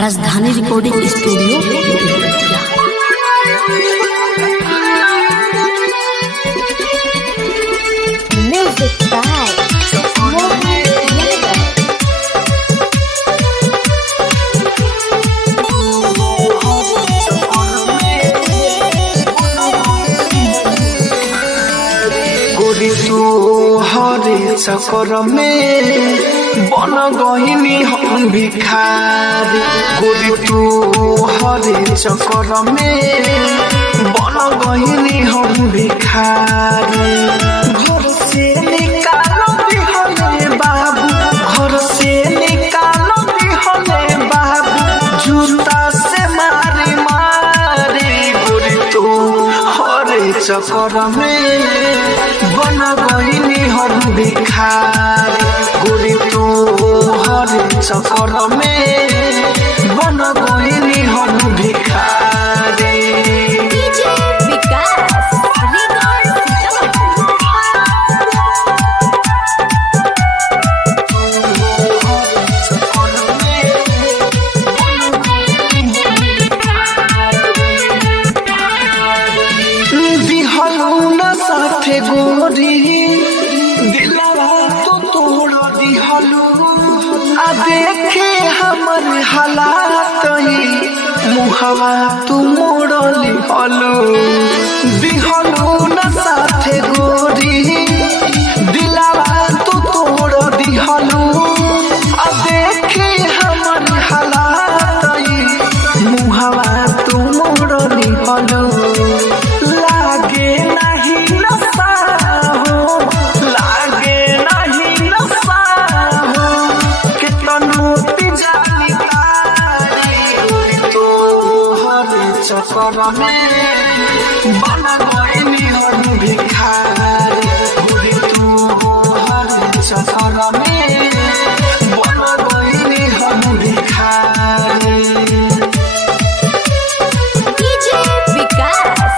राजधानी recording studio. Music by Mohan Yadav। गोरी तू हरे चक्कर में बन गहिनी हम भिखारी। गोरी तू हरे चक्कर में बन गहिनी हम भिखारी। घर से निकालो दिहले बाबू, घर से निकालो दिहले बाबू, जूता से मारी मारी। गोरी तू हरे चक्कर में बन गहिनी हम भिखारी। गोरी तू हरे चक्कर में बन गहिनी हम भिखारी। डीजे विकास रिकॉर्ड दिहलू न साथे गोरी दिलवा तो तोड़ दिहलू। आ देखे हमर हालात मुहवा तू मोड़ लिहलू। दिहलू न साथे गोरी दिलवा तो तोड़ दिहलू। आ देखे हमर हालात मुहवा तू मोड़ लिहलू। लागे नहीं नशा हो, लागे नहीं नशा हो, कितनो जानी तारी। तो हर चक्कर में बन गइनी हम भिखारी। गोरी तू हर चक्कर में बन गइनी हम भिखारी। डीजे विकास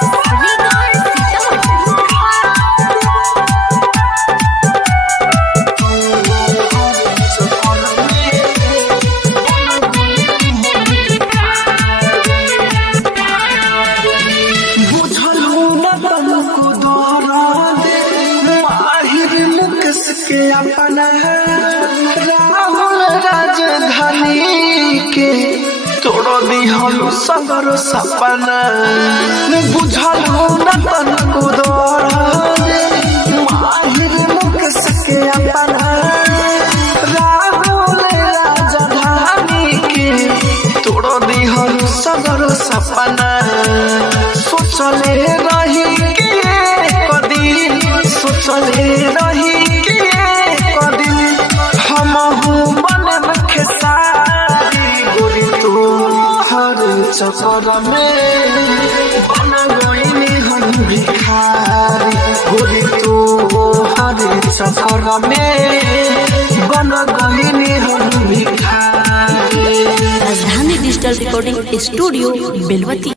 रिकॉर्ड बुझलू न तनको दर्द माहिर मुकस के अपना। राहुल राजधानी के तोड़ दिहलू सगर सपना। बुझलू न तनको दर्द माहिर मुकस के अपना। राहुल राजधानी के तोड़ दिहलू सगर सपना। सोचले रही के कदिन, सोचले रही के कदिन हमहू बनब खेसारी। गोरी तू हर चक्कर में बन गइनी हम भिखारी। गोरी तू हर चक्कर में बन गइनी हम भिखारी। राजधानी डिजिटल रिकॉर्डिंग स्टूडियो बेलवती।